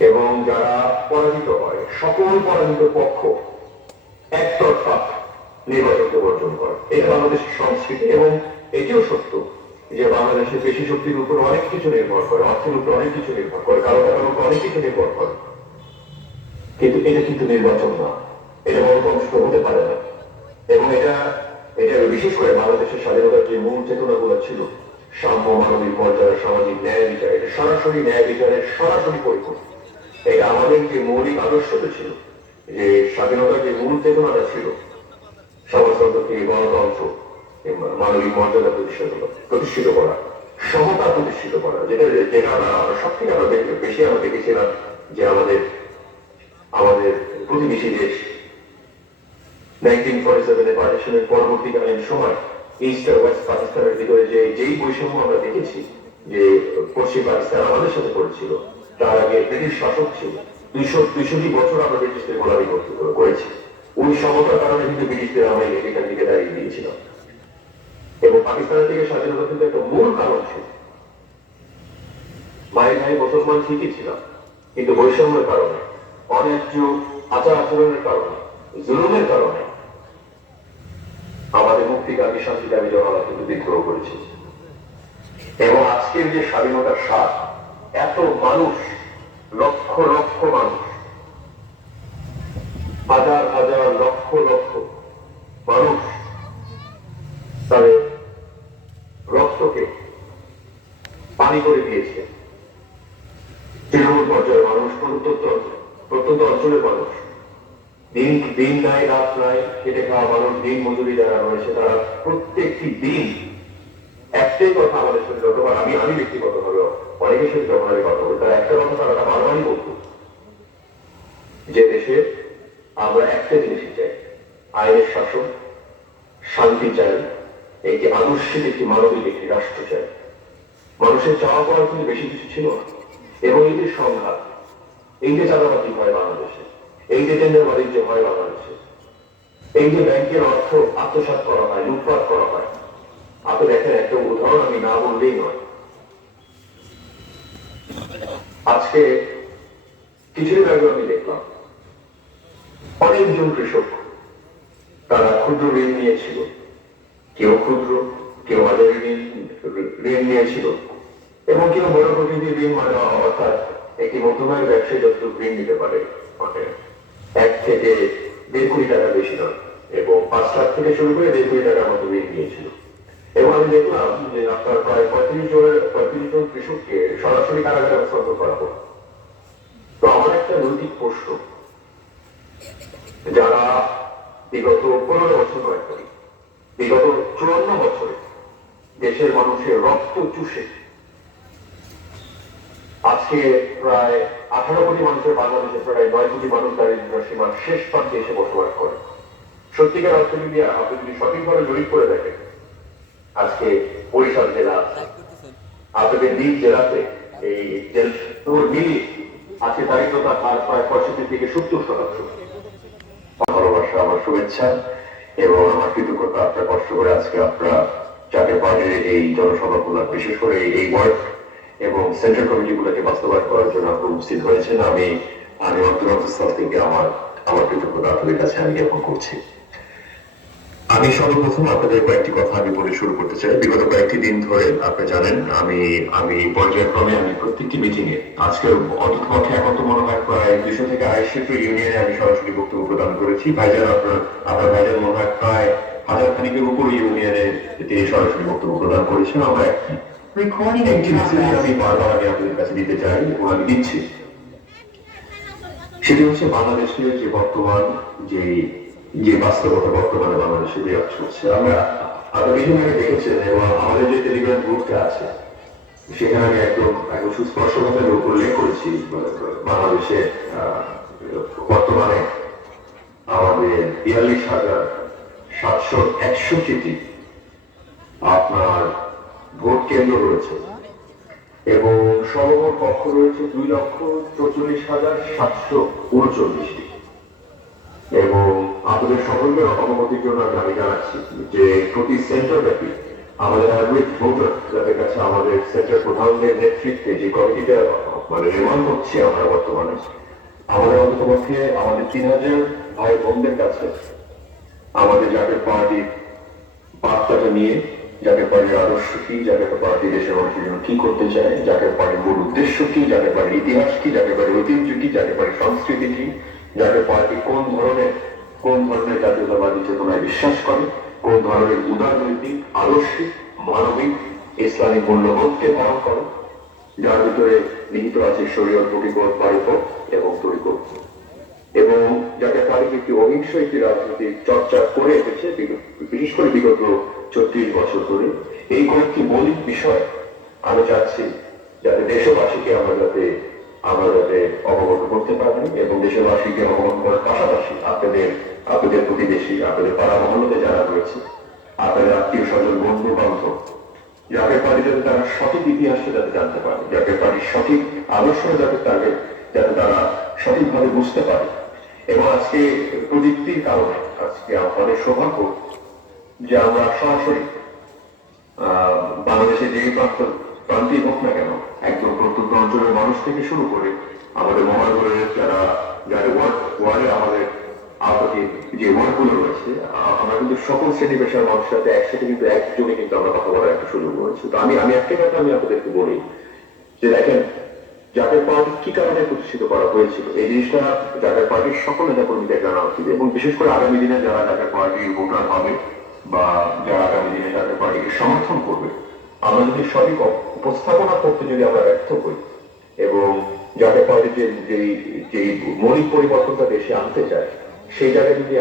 এবং যারা পরাজিত হয়, সকল পরাজিত পক্ষ একতরফা নির্বাচনকে বর্জন করে। এটা বাংলাদেশের সংস্কৃতি এবং এটিও সত্য যে বাংলাদেশের পেশি শক্তির উপর অনেক কিছু নির্ভর করে, অর্থের উপর অনেক কিছু নির্ভর করে, কারও উপর অনেক কিছু নির্ভর করে। কিন্তু এটা কিন্তু নির্বাচন না। এটা গণতন্ত্র হতে পারে না। এবং এটা এটা বিশেষ করে বাংলাদেশের স্বাধীনতার যে মূল চেতনা চেতনাগুলো ছিল, সাম্য মানবিক মর্যাদা, সামাজিক ন্যায় বিচার, এটা সরাসরি ন্যায় বিচারের সরাসরি পরিপূর্ণ এটা আমাদের যে মৌলিক আদর্শটা ছিল, যে স্বাধীনতার যে মূল চেতনাটা ছিল সমাজতন্ত্রকে গণতন্ত্র মানবিক মর্যাদা প্রতিষ্ঠিত প্রতিষ্ঠিত করা, সমতা প্রতিষ্ঠিত করা, যেটা যেটা আমরা সব থেকে আমরা বেশি আমরা দেখেছিলাম যে আমাদের আমাদের প্রতিবেশী দেশ নাইনটিন ফর্টি সেভেনের পার্টিশনের পরবর্তীকালীন সময় ইস্ট ওয়েস্ট পাকিস্তানের ভিতরে যে, যেই বৈষম্য আমরা দেখেছি, যে পশ্চিম পাকিস্তান আমাদের সাথে করেছিল তার আগে ব্রিটিশ শাসক ছিল। দুইশো দুইশোটি বছর আমরা ব্রিটিশদের গোলামি করেছি। ওই সমতার কারণে কিন্তু ব্রিটিশদের আমরা এখান থেকে দাঁড়িয়ে দিয়েছিলাম। এবং পাকিস্তানের থেকে স্বাধীনতা কিন্তু একটা মূল কারণ ছিল। মায়ের ভাই মুসলমান ঠিকই ছিলাম, কিন্তু বৈষম্যের কারণে, অন্যায্য আচার আচরণের কারণে, জুলুমের কারণে আমাদের মুক্তিকামী শান্তিকামী জনতা কিন্তু বিদ্রোহ করেছে। এবং আজকের যে স্বাধীনতার স্বাদ, এত মানুষ লক্ষ লক্ষ মানুষ। হাজার হাজার লক্ষ লক্ষ মানুষ তাদের রক্তকে পানি করে দিয়েছে। তৃণমূল পর্যায়ের মানুষ, প্রত্যন্ত প্রত্যন্ত অঞ্চলের মানুষ। দিন দিন নাই, রাত নাই, খেটে খাওয়া মানুষ, দিন মজুরি যারা রয়েছে, তারা প্রত্যেকটি দিন একটাই কথা আমাদের যতবার আমি আমি ব্যক্তিগতভাবে অনেকের সাথে যখন আমি কথা বলি তারা একটা কথা তারা বারবারই বলতো যে দেশে আমরা একটা জিনিসই চাই আইনের শাসন, শান্তি চাই একটি আদর্শিক একটি মানবিক একটি রাষ্ট্র চাই। মানুষের চাওয়া পাওয়ার কিন্তু বেশি কিছু ছিল না। এবং এই যে সংঘাত, এই যে চাঁদাবাজি হয় বাংলাদেশে, এই যে টেন্ডার বাণিজ্য হয় বাংলাদেশে, এই যে ব্যাংকের অর্থ আত্মসাৎ করা হয়, লুটপাট করা হয়। আপনি দেখেন একটা উদাহরণ আমি না বললেই নয় আজকে কিছুদিন আগে আমি দেখলাম অনেকজন কৃষক তারা ক্ষুদ্র ঋণ নিয়েছিল কেউ ক্ষুদ্র কেউ মাঝারি ঋণ নিয়েছিল। এবং কেউ বড় প্রকৃতির ঋণ মানে অর্থাৎ একটি মধ্যমায়ের ব্যবসায়ী যত ঋণ নিতে পারে এক থেকে দেড় কোটি টাকা বেশি নয়, এবং পাঁচ লাখ থেকে শুরু করে দেড় কোটি টাকার মতো ঋণ নিয়েছিল। এবং আমি দেখলাম যে আপনার প্রায় পঁয়ত্রিশ জনের, পঁয়ত্রিশ জন কৃষককে সরাসরি কারাগারে হস্তান্তর করা হলো। তো আমার একটা নৈতিক প্রশ্ন। যারা বিগত পনেরো বছর নয়, বিগত চুয়ান্ন বছরে দেশের মানুষের রক্ত চুষে। আজকে প্রায় আঠারো কোটি মানুষের বাংলাদেশে প্রায় নয় কোটি মানুষ দারিদ্র সীমার শেষ প্রান্তে এসে বসবাস করে। সত্যিকার অর্থ যদি আপনি যদি সঠিকভাবে জরিপ করে দেখেন, আজকে বরিশাল জেলা আছে আপনাদের নিজ জেলাতে এই মিলিয়ে আজকে দারিদ্রতা হার প্রায় পঁয়ষট্টি থেকে সত্তর শতাংশ। ভালোবাসা, আমার শুভেচ্ছা এবং আমার কৃতজ্ঞতা, আপনার কষ্ট করে আজকে আপনারা চাকের পাহাড়ের এই জনসভাগুলো বিশেষ করে এই ওয়ার্ড এবং সেন্ট্রাল কমিটিগুলোকে বাস্তবায়ন করার জন্য উপস্থিত হয়েছেন। আমি আমি অন্তরস্থল থেকে আমার আমার কৃতজ্ঞতা আপনাদের কাছে আমি জ্ঞাপন করছি। আমি সর্বপ্রথম আপনাদের কয়েকটি কথা আমি বলে শুরু করতে চাই। বিগত কয়েকটি দিন ধরে, আপনি জানেন, আমি আমি পর্যায়ক্রমে আমি প্রত্যেকটি মিটিং এ আজকে অন্তত পক্ষে এখন তো মনে হয় প্রায় দুশো থেকে আড়াইশো ইউনিয়নে আমি সরাসরি বক্তব্য প্রদান করেছি। ভাইজান, আপনার আপনার ভাইজান মনে হয় প্রায় হাজার খানিকের উপর ইউনিয়নে তিনি সরাসরি বক্তব্য প্রদান করেছেন। আমরা একটি মেসেজ আমি বারবার আমি আপনাদের কাছে দিতে চাই এবং আমি দিচ্ছি। সেটি হচ্ছে বাংলাদেশের যে বর্তমান যে যে বাস্তবতা বর্তমানে বাংলাদেশে বিরাজ করছে। আমরা আপনি বিভিন্ন আগে দেখেছেন এবং আমাদের যে টেলিগ্রাম গ্রুপটা আছে সেখানে আমি একদম একদম সুস্পষ্টভাবে উল্লেখ করেছি বাংলাদেশে বর্তমানে আমাদের বিয়াল্লিশ হাজার সাতশো একষট্টিটি আপনার ভোট কেন্দ্র রয়েছে এবং সমগ্র কক্ষ রয়েছে দুই লক্ষ চৌচল্লিশ হাজার সাতশো উনচল্লিশটি এবং আপনাদের সকলকে অবগতির জন্য আমি দাবি জানাচ্ছি যে প্রতি সেন্টার ব্যাপী আমাদের অ্যাভারেজ ভোটার যাদের কাছে আমাদের সেন্টার প্রধানদের নেতৃত্বে যে কমিটিটা মানে নির্মাণ করছি আমরা বর্তমানে, আমাদের অন্ততপক্ষে আমাদের তিন হাজার ভাই বোনদের কাছে আমাদের জাতীয় পার্টির বার্তাটা নিয়ে, যাকে পার্টির আদর্শ কি, যাকে পার্টি দেশের মানুষের জন্য কি করতে চায়, যাকে পার্টির মূল উদ্দেশ্য কি, যাকে পার্টির ইতিহাস কি, যাকে পার্টির ঐতিহ্য কি, যাকে পার্টির সংস্কৃতি কি, যাকে পার্টি কোন ধরনের কোন ধরনের জাতীয়তাবাদী চেতনায় বিশ্বাস করে, কোন ধরনের উদারনৈতিক, আদর্শিক, মানবিক, ইসলামিক মূল্যবোধকে ধারণ করে, যার ভিতরে নিহিত আছে শরীয়ত ফকিকত বারিকত এবং তরিকত এবং যাকে তারিখ একটি অহিংস একটি রাজনৈতিক চর্চা করে এসেছে বিশেষ করে বিগত ছত্রিশ বছর ধরে। এই কয়েকটি মৌলিক বিষয় আমি চাচ্ছি যাতে দেশবাসীকে আমরা যাতে আমরা যাতে অবগত করতে পারি এবং দেশবাসীকে অবগত করার পাশাপাশি আপনাদের আপনাদের প্রতিবেশী, আপনাদের পাড়া মহল্লাতে যারা রয়েছে, আপনাদের আত্মীয় স্বজন বন্ধু বান্ধব যাকে পারি যাতে তারা সঠিক ইতিহাসটা যাতে জানতে পারে, যাকে পারি সঠিক আদর্শ যাতে তাদের যাতে তারা সঠিকভাবে বুঝতে পারে। এবং আজকে প্রযুক্তির কারণে আজকে আমাদের সৌভাগ্য যে আমরা সরাসরি আহ, বাংলাদেশের যে প্রান্ত হোক না কেন একদম প্রত্যন্ত অঞ্চলের মানুষ থেকে শুরু করে আমাদের মহানগরের যারা যারা ওয়ার্ড ওয়ার্ডে আমাদের আপাতত যে ওয়ার্ডগুলো রয়েছে আমরা কিন্তু সকল শ্রেণি পেশার মানুষের সাথে একসাথে কিন্তু একযোগে কিন্তু আমরা কথা বলার একটা সুযোগ রয়েছে। তো আমি আমি একটা কথা আমি আপনাদেরকে বলি যে দেখেন জাতীয় পার্টি কি কারণে প্রতিষ্ঠিত করা হয়েছিল? এই জিনিসটা জাতীয় পার্টির সকল নেতা কর্মীদের জানা উচিত এবং বিশেষ করে আগামী দিনে যারা জাতীয় পার্টির ভোটার হবে বা যারা আগামী দিনে জাতীয় পার্টিকে সমর্থন করবে, আমরা যদি সঠিক উপস্থাপনা করতে যদি আমরা ব্যর্থ হই এবং জাতীয় পার্টি যে যেই মৌলিক পরিবর্তনটা দেশে আনতে চায়, সেই জায়গায় যদি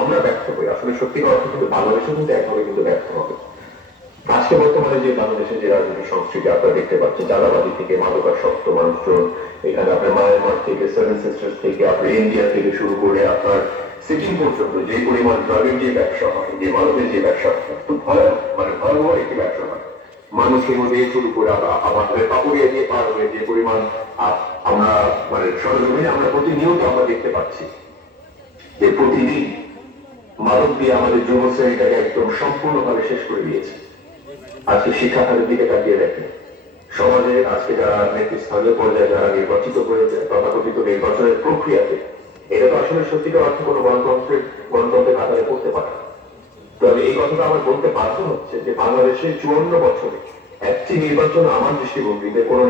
আমরা ব্যর্থ হই, আসলে সত্যিকার অর্থে কিন্তু বাংলাদেশও কিন্তু একভাবে কিন্তু ব্যর্থ হবে। আজকে বর্তমানে যে বাংলাদেশে যে রাজনৈতিক সংস্কৃতি আপনারা দেখতে পাচ্ছেন চাঁদাবাদী থেকে মাদকাসক্ত মানুষজন, এখানে আপনার মায়ানমার থেকে সেভেন সিস্টার্স থেকে, আপনার ইন্ডিয়া থেকে শুরু করে আপনার সিকিম পর্যন্ত যে পরিমাণ ড্রাগের যে ব্যবসা হয়, যে মাদকের যে ব্যবসা হয়, খুব ভয়ানক মানে ভয়াবহ একটি ব্যবসা হয়। মানুষের মধ্যে শুরু করে আমাদের কাপড়িয়া দিয়ে পার হয়ে যে পরিমাণ আমরা মানে সরজমিনে আমরা প্রতিনিয়ত আমরা দেখতে পাচ্ছি যে প্রতিদিন মাদক দিয়ে আমাদের যুব শ্রেণীটাকে একদম সম্পূর্ণভাবে শেষ করে দিয়েছে। আজকে শিক্ষা খাতের দিকে তাকিয়ে দেখে সমাজে আজকে যারা নেতৃস্থানীয় পর্যায়ে যারা নির্বাচিত হয়েছে, তথাকথিত নির্বাচনের প্রক্রিয়াতে, এটা তো আসলে সত্যিকার অর্থে কোনো গণতন্ত্রের গণতন্ত্রের কাতারে পড়তে পারে। তবে এই কথাটা আমার বলতে বাধ্য হচ্ছে যে বাংলাদেশে চুয়ান্ন বছরে একটি নির্বাচন আমার দৃষ্টিভঙ্গিতে কোনো